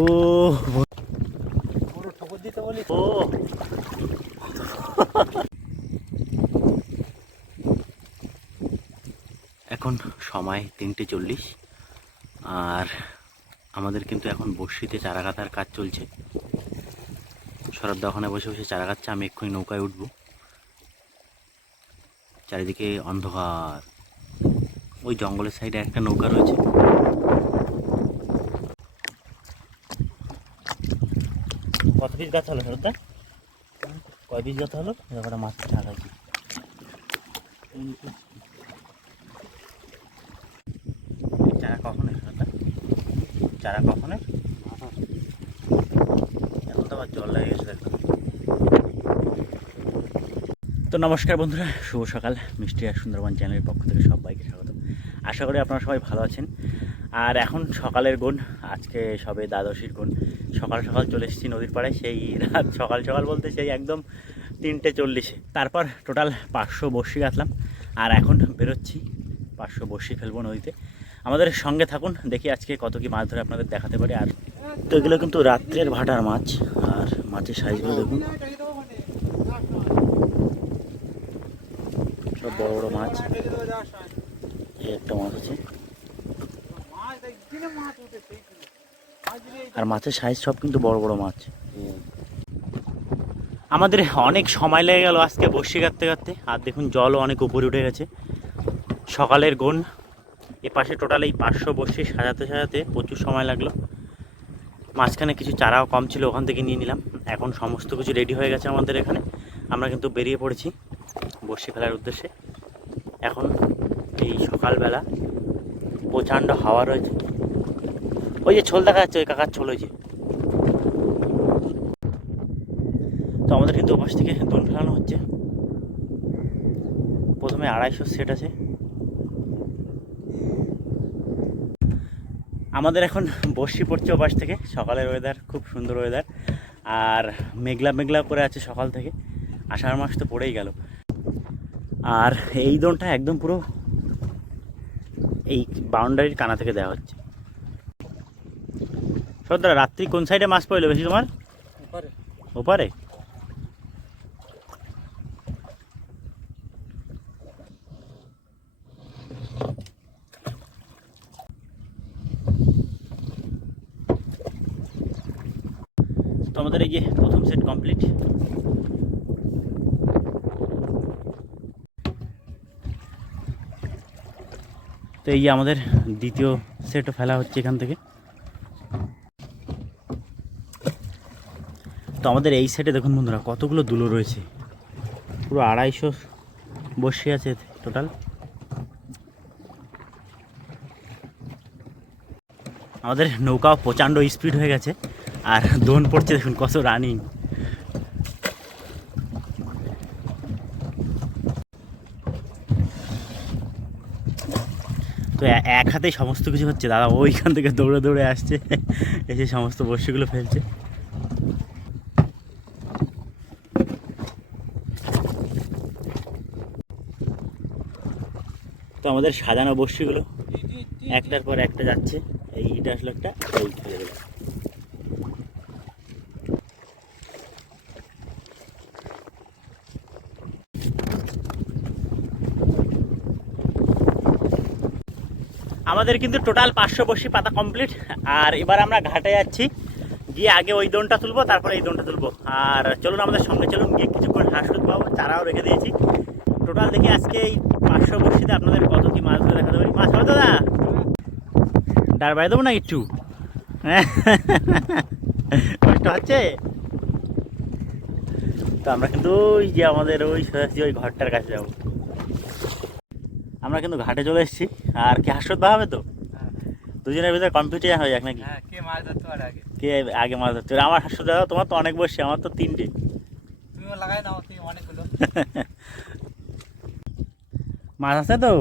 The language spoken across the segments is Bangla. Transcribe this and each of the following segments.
ও পুরো ঠোকর দিতে বলি। ও এখন সময় 3:40 আর আমাদের কিন্তু এখন বড়শিতে চারা গাঁথার কাজ চলছে। শরৎদা ওখানে বসে বসে চারা গাঁথছে, আমি এক্ষুনি নৌকায় উঠব। চারিদিকে অন্ধকার, ওই জঙ্গলের সাইডে একটা নৌকা রয়েছে। কত পিস গাছ হলো শরৎদা? কয় পিস গাছ হলো? একটা মাছ লাগাইছি। চারা কখনের শরৎদা? চারা কখনের? এখন তো আবার জল লেগে গেছে দেখো। তো নমস্কার বন্ধুরা, শুভ সকাল। মিষ্টি আর সুন্দরবন চ্যানেলের পক্ষ থেকে সবাইকে স্বাগত। আশা করি আপনারা সবাই ভালো আছেন। আর এখন সকালের গুণ, আজকে সবে দ্বাদশীর গুণ। সকাল সকাল চলে এসেছি নদীর পাড়ে, সেই রাত সকাল সকাল বলতে সেই একদম 3:40। তারপর টোটাল 500 বড়শি গাঁথলাম আর এখন বেরোচ্ছি 500 বড়শি ফেলবো নদীতে। আমাদের সঙ্গে থাকুন, দেখি আজকে কত কি মাছ ধরে আপনাদের দেখাতে পারি। আর তো এগুলো কিন্তু রাত্রের ভাটার মাছ, আর মাছের সাইজগুলো দেখুন, সব বড় বড় মাছ। এই একটা মাছ আছে, আর মাছের সাইজ সব কিন্তু বড় বড় মাছ। আমাদের অনেক সময় লেগে গেল আজকে বড়শি কাটতে কাটতে। আর দেখুন জলও অনেক উপরে উঠে গেছে। সকালের গুণ, এ পাশে টোটাল এই 500 বড়শি সাজাতে সাজাতে প্রচুর সময় লাগলো। মাঝখানে কিছু চারাও কম ছিল, ওখান থেকে নিয়ে নিলাম। এখন সমস্ত কিছু রেডি হয়ে গেছে আমাদের এখানে। আমরা কিন্তু বেরিয়ে পড়েছি বড়শি ফেলার উদ্দেশ্যে। এখন এই সকালবেলা প্রচণ্ড হাওয়া রয়েছে। ওই যে ছোল দেখা যাচ্ছে, ওই কাকার ছোল হয়েছে। তো আমাদের কিন্তু ওপাশ থেকে দোন ফেলানো হচ্ছে। প্রথমে 250 সেট আছে। আমাদের এখন বর্ষি পড়ছে ওপাশ থেকে। সকালের ওয়েদার খুব সুন্দর ওয়েদার, আর মেঘলা মেঘলা করে আছে সকাল থেকে। আষাঢ় মাস তো পড়েই গেল। আর এই দোনটা একদম পুরো এই বাউন্ডারির কানা থেকে দেওয়া হচ্ছে। সর্দার, রাত্রি কোন সাইডে মাছ পড়লো বেশি তোমার? ওপারে। তো আমাদের এই যে প্রথম সেট কমপ্লিট। তো এই যে আমাদের দ্বিতীয় সেটও ফেলা হচ্ছে এখান থেকে। তো আমাদের এই সেটে দেখুন বন্ধুরা কতগুলো দুলো রয়েছে, পুরো 250 বসে আছে টোটাল। আমাদের নৌকাও প্রচণ্ড স্পিড হয়ে গেছে, আর দোন পড়ছে দেখুন কত রানিং। তো এক হাতেই সমস্ত কিছু হচ্ছে। দাদা ওইখান থেকে দৌড়ে দৌড়ে আসছে, এসে সমস্ত বড়শিগুলো ফেলছে। তো আমাদের সাজানো বড়শিগুলো একটার পর একটা যাচ্ছে। এইটা আসলে একটা, এই ফেলে দিলাম। আমাদের কিন্তু টোটাল 500 বড়শি পাতা কমপ্লিট। আর এবার আমরা ঘাটে যাচ্ছি, গিয়ে আগে ওই দোনটা তুলবো, তারপরে এই দোনটা তুলবো। আর চলুন আমাদের সঙ্গে চলুন, গিয়ে কিছুক্ষণ হাঁসুদ পাবো, চারাও রেখে দিয়েছি। টোটাল দেখি আজকে এই 500 বড়শিতে আপনাদের কত কি মাছ ধরে দেখাতে পারি। মাছ হবে দাদা? ডার বাইরে দেবো না একটু? হ্যাঁ কষ্ট হচ্ছে। তো আমরা কিন্তু ওই যে আমাদের ওই সোজাসুজি ওই ঘরটার কাছে যাবো। আমরা কিন্তু ঘাটে চলে এসেছি। আর কি হাঁসুদ বা হবে তো? দুজনের ভিতরে কম্পিটিশন হয়ে যাক নাকি, কে মাছ ধরতে পারে আগে, কে আগে মাছ ধরতে পারে। আমার হাঁসুদ দাদা, তোমার তো অনেক বসে, আমার তো 3টে। তুমিও লাগাই নাও, তুমি অনেকগুলো মাছ আছে তো।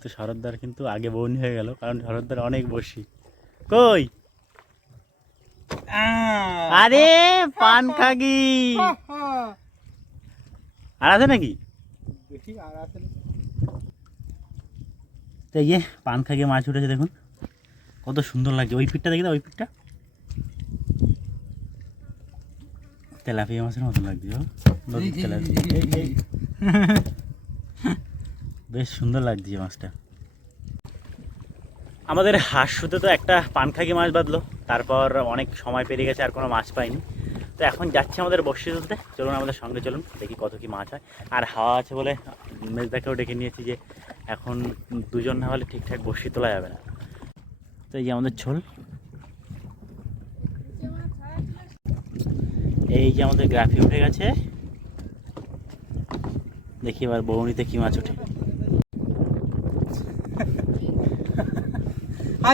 তো শরৎদার কিন্তু আগে বউনি হয়ে গেল, কারণ শরৎদার অনেক বসি। কই? আরে পান খাগি আর আছে নাকি? বেশি আর আছে। তো এই যে পান খাগি মাছ উঠেছে দেখুন কত সুন্দর লাগছে। ওই পিঠটা দেখি দাও, ওই পিঠটা তেলাপিয়া মাছের মতো লাগছে। নদীর তেলাপিয়া, বেশ সুন্দর লাগছে মাছটা। আমাদের হাঁসুতে তো একটা পানখাকি মাছ বাঁধলো, তারপর অনেক সময় পেরিয়ে গেছে, আর কোনো মাছ পাইনি। তো এখন যাচ্ছি আমাদের বড়শি তুলতে, চলুন আমাদের সঙ্গে চলুন, দেখি কত কি মাছ হয়। আর হাওয়া আছে বলে মেজদাকেও ডেকে নিয়েছি যে এখন দুজন না হলে ঠিকঠাক বড়শি তোলা যাবে না। তো এই যে আমাদের ছোল, এই যে আমাদের গ্রাফি উঠে গেছে। দেখি এবার বৌনিতে কি মাছ ওঠে।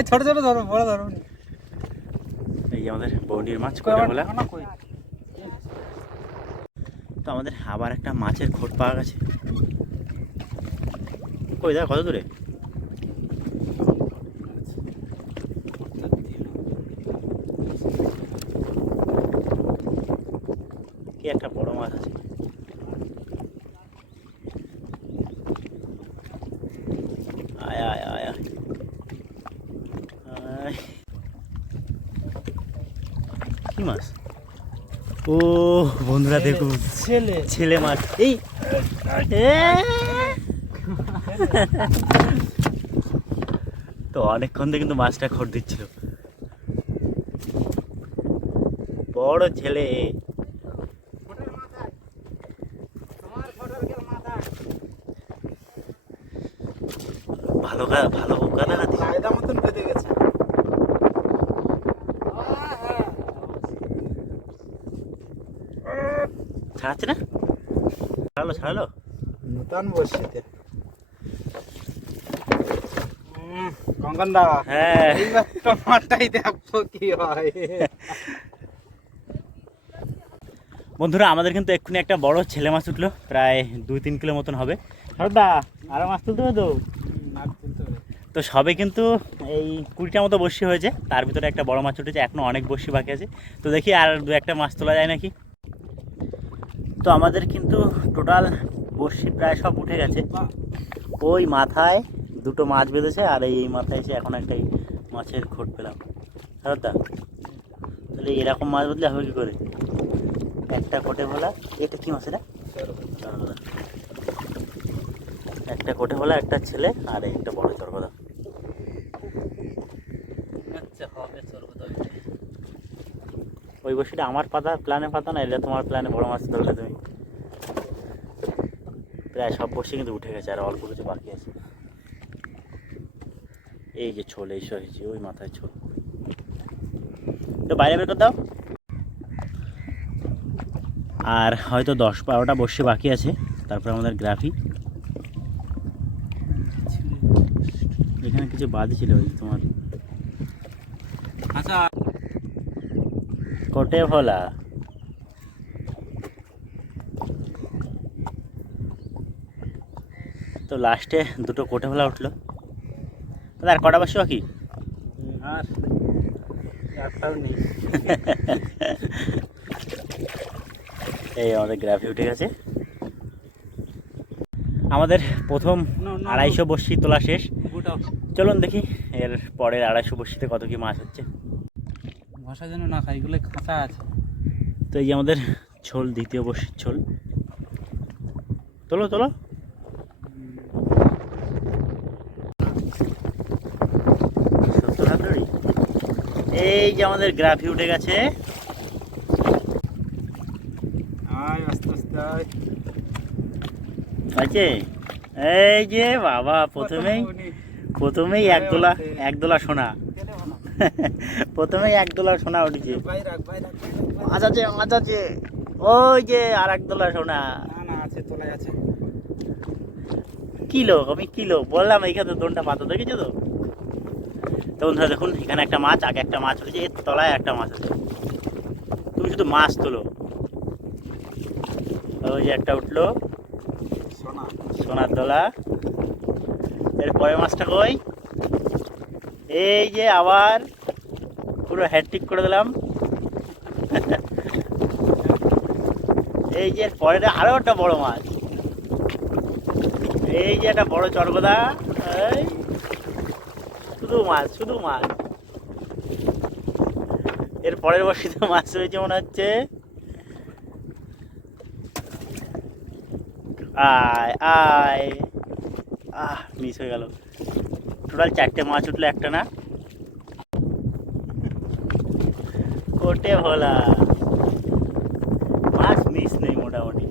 ছোট ছোট ধরো, বড় ধরো। এই যে আমাদের বৌনির মাছ কোটা বলা। তো আমাদের আবার একটা মাছের খোট পাওয়া গেছে। কই দেখ কত দূরে, কি একটা বড় মাছ আছে। আয় আয় আয় আয় আয়। কি মাছ? ও বন্ধুরা দেখুন, ছেলে মাছ। এই তো অনেকক্ষণ থেকে কিন্তু মাছটা খড় দিচ্ছিল, বড় ছেলে। ভালো ভালো গাদা গাদি কায়দা মতন বেঁধে গেছে। ছাড়াচ্ছে না, ছাড়ালো ছাড়ালো নতুন বসিতে কঙ্কন দা। হ্যাঁ, এইবার টমাটাই দেখো কি হয়। বন্ধুরা আমাদের কিন্তু এক্ষুনি একটা বড় ছেলে মাছ উঠলো, প্রায় 2-3 কিলো মতন হবে। দা আরো মাছ তুলতে হবে তো। তো সবে কিন্তু এই 20টা মতো বড়শি হয়েছে, তার ভিতরে একটা বড় মাছ উঠেছে, এখনো অনেক বড়শি বাকি আছে। তো দেখি আর 2-1টা মাছ তোলা যায় নাকি। তো আমাদের কিন্তু টোটাল বড়শি প্রায় সব উঠে গেছে। ওই মাথায় 2টো মাছ বেঁধেছে, আর এই মাথায় এসে এখন একটা মাছের খোট পেলাম। দা তাহলে এরকম মাছ বদলে হবে কি করে? একটা কোটে ভোলা, এটা কি মাছ? এটা একটা কোটে ভোলা, একটা ছেলে, আর একটা বড় চরগদা। ওই বসিটা আমার প্ল্যানে পাতা না, এটা তোমার প্ল্যানে বড় মাছ ধরলে তুমি। প্রায় সব বসে কিন্তু উঠে গেছে, আর অল্প কিছু বাকি আছে। এই যে ছোল, এই সহেছি ওই মাথায় ছোল, তো বাইরে বের করে দাও। আর হয়তো 10-12টা বসে বাকি আছে, তারপর আমাদের গ্রাফি। এখানে কিছু বাদই ছিল, ওই তোমার আচ্ছা কোটে ভোলা। তো লাস্টে 2টো কোটে ভোলা উঠলো। আর কটা বসে বাকি? আর একটাও নেই। এই আমাদের গ্রাফি উঠে গেছে। আমাদের প্রথম 250 বড়শি তোলা শেষ। চলুন দেখি এর পরের 250 বড়শিতে কত কি মাছ হচ্ছে। ভাষা যেন না খাই, এগুলো খাঁচা আছে। তো এই যে আমাদের ছোল, দ্বিতীয় বড়শির ছোল। তোলো তোলো, এই যে আমাদের গ্রাফি উঠে গেছে। আস্তে আস্তে আছে এই যে বাবা, প্রথমেই এক দোলা সোনা। প্রথমেই 1 দোলা সোনা উঠেছে। মাছ আছে, মাছ আছে, ওই যে আর 1 দোলা সোনা। আছে, তোলাই আছে। কিলো, আমি কিলো বললাম, এইখানে দোনটা পাতা দেখেছো তো। তো বন্ধুরা দেখুন, এখানে একটা মাছ, আগে একটা মাছ উঠেছে, এর তলায় একটা মাছ আছে। তুমি শুধু মাছ তোলো। ওই যে একটা উঠলো, সোনার দোলা। এরপরে মাছটা কই? এই যে আবার পুরো হ্যাট্রিক করে দিলাম। এই যে পরে আরো একটা বড় মাছ, এই যে একটা বড় চরগদা। এই শুধু মাছ, শুধু মাছ। এর পরের বর্ষিতে মাছ রয়েছে মনে হচ্ছে। আয় আয়, মিস হয়ে গেল। টোটাল 4টে মাছ উঠলো, একটা না। কোটে ভোলা মাছ মিস নেই মোটামুটি।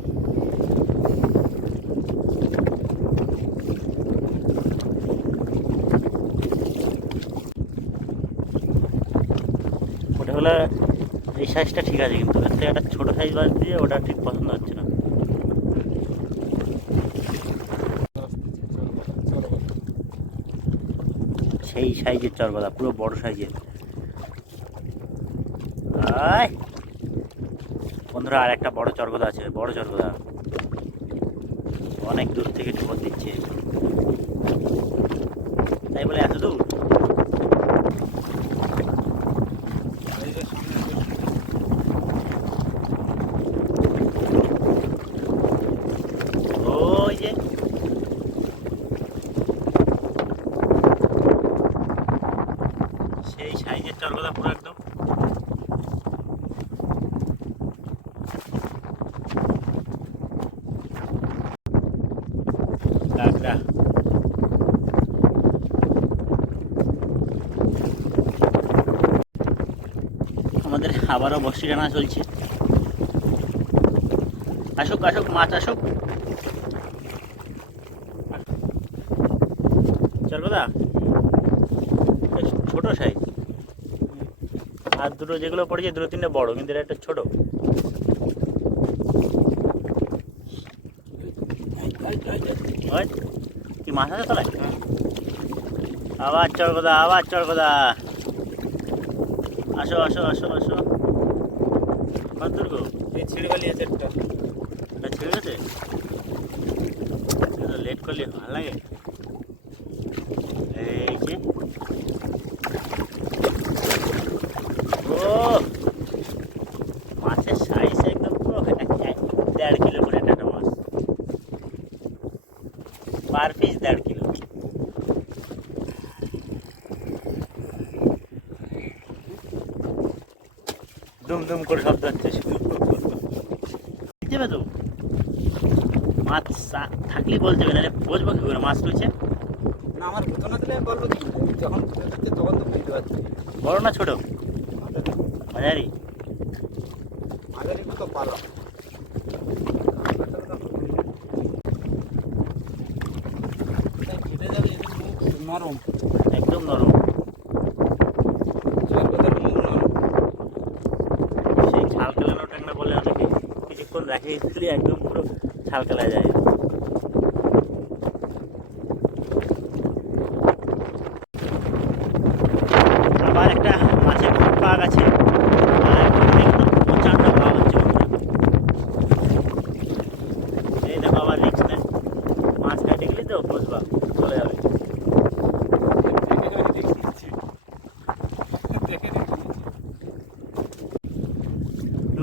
কোটে ভোলা এই সাইজটা ঠিক আছে, কিন্তু এর থেকে একটা ছোটো সাইজ মাছ দিয়ে ওটা ঠিক পছন্দ হচ্ছে না। সেই সাইজের চরগদা, পুরো বড় সাইজের। আয় বন্ধুরা, আর একটা বড় চরগদা আছে, বড় চরগদা, অনেক দূর থেকে ঠোকর দিচ্ছে। তাই বলে এত দূর? ওই যে সেই সাইজের চরগদা, পুরো একদম। কাঁকড়া, আমাদের আবারও বর্ষি টানা চলছে। আসুক আসুক, মাছ আসুক। চরগদা বেশ ছোট সাইজ, আর দুটো যেগুলো পড়েছে 2-3টে বড়, কিন্তু এটা একটা ছোট। ওই, কি মাছ আছে তলায়? আবার চরগদা, আবার চরগদা। আসো আসো আসো আসো। কতদূর গো? এই ছিঁড়ে গেলিয়েছে একটা। এটা ছেড়ে গেছে? লেট করলে ভালো লাগে। এই যে, ও মাছের সাইজ একদম পুরো 1.5 কিলো করে একটা মাছ, পার পিস 1.5 কিলো। দুম দুম করে শব্দ হচ্ছে শুধু। যাবে তো মাছ থাকলেই বলতে হবে, নাহলে বুঝবো কি করে মাছ রয়েছে। না, আমার ঘটনা দিলে আমি বলবো কি, যখন হচ্ছে তখন তো বুঝতে পারছি। বড় না ছোট? মাঝারি। মাঝারি তো পারো। কেটে যাবে, এদের মুখ নরম, একদম নরম। চরগদার মুখ নরম। সেই ছাল কেলানো ট্যাংরা বলে অনেকে, কিছুক্ষণ রাখে দিলে একদম পুরো ছাল কেলা যায়। আবার একটা মাছের খুব পাক আছে, আর একদম প্রচণ্ড পাক হচ্ছে বন্ধুরা। এই দেখো আবার রিক্স নেয়, মাছ কাটে গেলে তো বুঝবা চলে যাবে।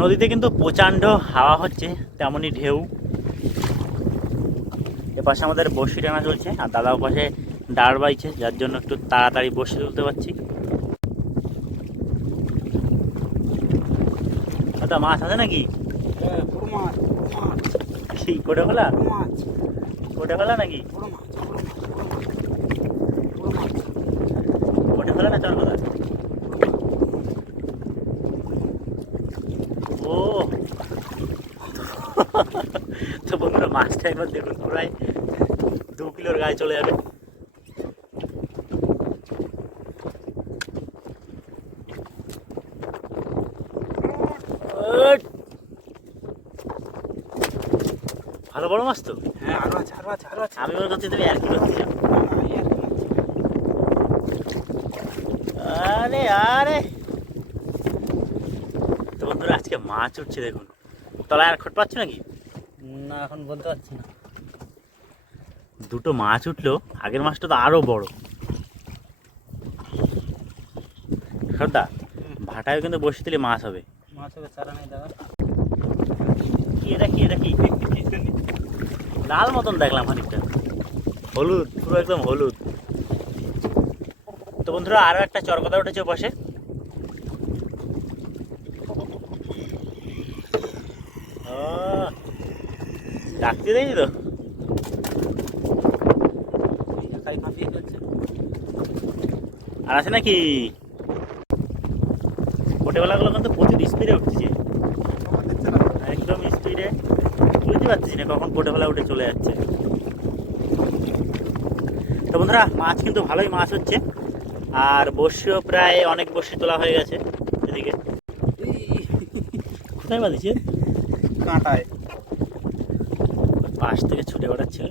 নদীতে কিন্তু প্রচণ্ড হাওয়া হচ্ছে, তেমনই ঢেউ। এপাশে আমাদের বড়শি টানা চলছে, আর দাদা ওপাশে দাঁড় বাইছে, যার জন্য একটু তাড়াতাড়ি বড়শি তুলতে পারছি। দাদা মাছ আছে নাকি? বড় মাছ, বড় মাছ, কি কোটে ফেলা? বড় মাছ, কোটে ফেলা নাকি? বড় মাছ, বড় মাছ, বড় মাছ। কোটে ফেলা না চরগদা? ও তো বন্ধুরা, মাছটা একবার দেখুন, প্রায় 2 কিলোর গায়ে চলে যাবে। ভালো বড় মাছ তো। হ্যাঁ, আরো আছে, আরো আছে, আরো আছে। আমি মনে করছি তুমি আর কি করতেছো। না, এই আর কি মাছ। আরে আরে, তো বন্ধুরা আজকে মাছ উঠছে দেখুন। তলায় আর খোট পাচ্ছ নাকি? না, এখন বলতে পারছি না। দুটো মাছ উঠলো, আগের মাছটা তো আরো বড়। সর্দা ভাটায় কিন্তু বসে দিলে মাছ হবে। মাছ হবে, চারা নেই দাদা। কি এটা, কি এটা, কি লাল মতন দেখলাম খানিকটা, হলুদ, পুরো একদম হলুদ। তো বন্ধুরা আরো একটা চরগদা উঠেছে পাশে। থাকতে দেখি তো। একাই ফাঁপিয়ে ফেলছে। আর আছে নাকি? কোটেবেলাগুলো কিন্তু প্রচুর স্পিডে উঠছে, আমার দেখছে না। একদম স্পিডে। বুঝতে পারছি না কখন কোটেবেলা উঠে চলে যাচ্ছে। তো বন্ধুরা, মাছ কিন্তু ভালোই মাছ হচ্ছে, আর বড়শিও প্রায় অনেক বড়শি তোলা হয়ে গেছে এদিকে। কোথায় বাঁধিছে? কাঁটায়। পাশ থেকে ছুটে বেড়াচ্ছিল।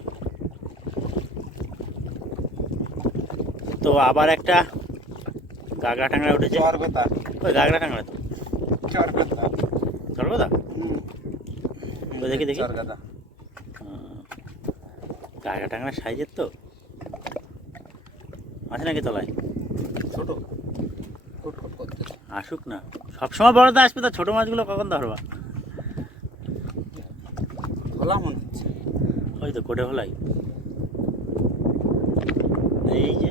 তো আবার একটা গাগরা টাংরা উঠেছে। চরগোতা। ওই গাগরা টাংরা তো চরগোতা। সর্বদা দেখি দেখি। চরগোতা। গাগরা টাংরা সাইজের তো আছে নাকি তলায়? ছোট ফুটফুট করতে। আসুক না, সবসময় বড়দা আসবে, তো ছোটো মাছগুলো কখন ধরবা? ভোলা মনে হচ্ছে। ওই তো কোটে ভোলাই। এই যে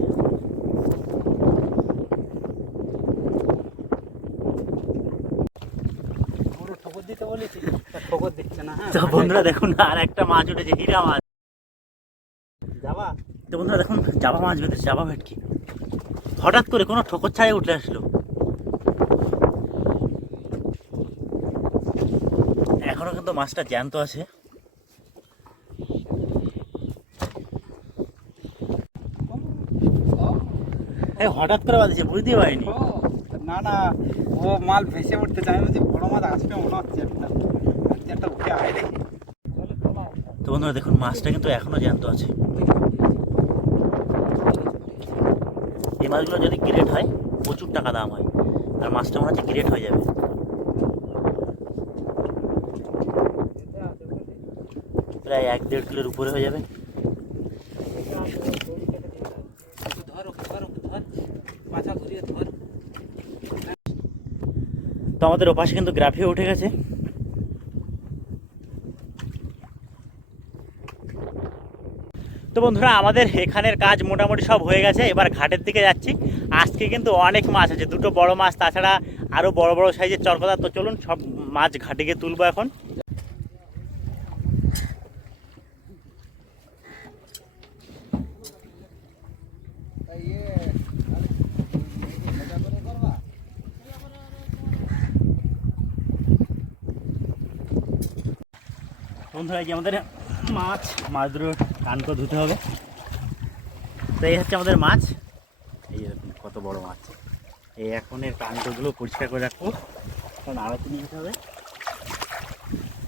পুরো ঠোকর দিতে বলেছি, ঠোকর দিচ্ছে না। হ্যাঁ তো বন্ধুরা দেখুন, আর একটা মাছ উঠেছে, হীরা মাছ। যাবা। তো বন্ধুরা দেখুন, জাবা মাছ বেঁধেছে, জাবা ভেটকি। হঠাৎ করে কোনো ঠোকর ছাড়াই উঠে আসলো। এখনো কিন্তু মাছটা জ্যান্ত আছে। হঠাৎ করে বাঁধেছে, বুঝতেই পারিনি। না না, ও মাল ভেসে উঠতে চাই, বলছি বড় মাছ আসবে মনে হচ্ছে একটা। একটা উঠে আয় দেখি। তো বন্ধুরা দেখুন, মাছটা কিন্তু এখনো জ্যান্ত আছে। এই মাছগুলো যদি গ্রেট হয় প্রচুর টাকা দাম হয়, আর মাছটা মনে হচ্ছে গ্রেট হয়ে যাবে। প্রায় 1-1.5 কিলোর উপরে হয়ে যাবে। তো আমাদের ওপাশে কিন্তু গ্রাফিও উঠে গেছে। তো বন্ধুরা, আমাদের এখানের কাজ মোটামুটি সব হয়ে গেছে, এবার ঘাটের দিকে যাচ্ছি। আজকে কিন্তু অনেক মাছ আছে, 2টো বড় মাছ, তাছাড়া আরও বড় বড় সাইজের চরকদা। তো চলুন সব মাছ ঘাটে গিয়ে তুলবো এখন। বন্ধুরা, এই যে আমাদের মাছ দুটো কানকো ধুতে হবে। তো এই হচ্ছে আমাদের মাছ। এই দেখুন কত বড় মাছ। এই এখন এর কানকোগুলো পরিষ্কার করে রাখবো, কারণ আড়াতে নিয়ে যেতে হবে।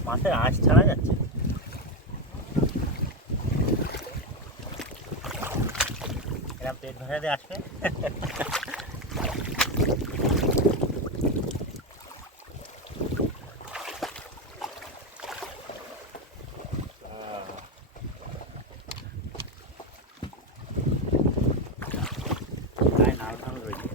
মাছের আঁশ ছাড়া যাচ্ছে। এরকম পেট ভরা দিয়ে আসবে। নাল নাল রয়েছে।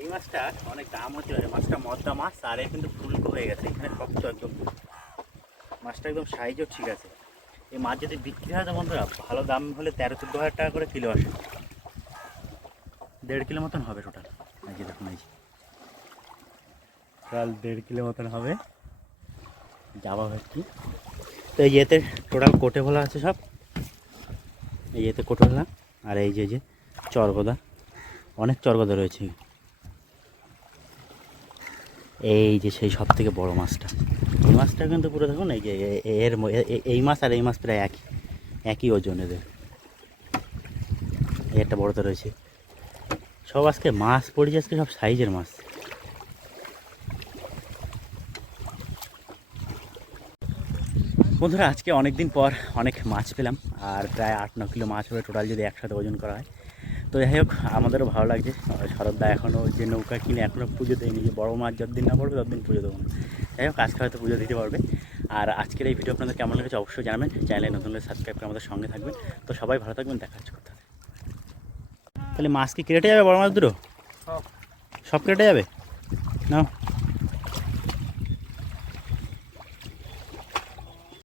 এই মাছটা অনেক দাম হতে পারে। মাছটা মদ্দা মাছ, আর এর কিন্তু ফুলকো হয়ে গেছে, এখানে শক্ত একদম। মাছটা একদম সাইজও ঠিক আছে। এই মাছ যদি বিক্রি হয় তো বন্ধুরা, ভালো দাম হলে 13-14 হাজার টাকা করে কিলো আসে। 1.5 কিলো মতন হবে টোটাল। এই যে দেখুন, এই যে টোটাল 1.5 কিলো মতন হবে জাবা ভেটকি। তো এই এতে টোটাল কোটে ভোলা আছে সব। এই এতে কোটে ভোলা, আর এই যে চরগোদা, অনেক চরগোদা রয়েছে। এই যে সেই সব থেকে বড় মাছটা, এই মাছটা কিন্তু পুরো দেখুন, এই যে এই মাছ আর এই মাছ প্রায় একই ওজন এদের। এই একটা বড়টা রয়েছে। সব আজকে মাছ পড়েছে, আজকে সব সাইজের মাছ। বন্ধুরা, আজকে অনেক দিন পর অনেক মাছ পেলাম, আর প্রায় 8-9 কিলো মাছ হবে টোটাল যদি একসাথে ওজন করা হয়। তো যাই হোক, আমাদেরও ভালো লাগছে। শরৎদা এখনও যে নৌকা কিনে এখনও পুজো দেয়নি, যে বড়ো মাছ যতদিন না পড়বে ততদিন পুজো দেবো না। যাই হোক, আজকে হয়তো পুজো দিতে পারবে। আর আজকের এই ভিডিও আপনাদের কেমন লেগেছে অবশ্যই জানাবেন। চ্যানেলে নতুন হলে সাবস্ক্রাইব করে আমাদের সঙ্গে থাকবেন। তো সবাই ভালো থাকবেন, দেখা হচ্ছে কোথাও। তাহলে মাছ কি কেটে যাবে? বড় মাছ দুটো সব সব কেটে যাবে? নাও।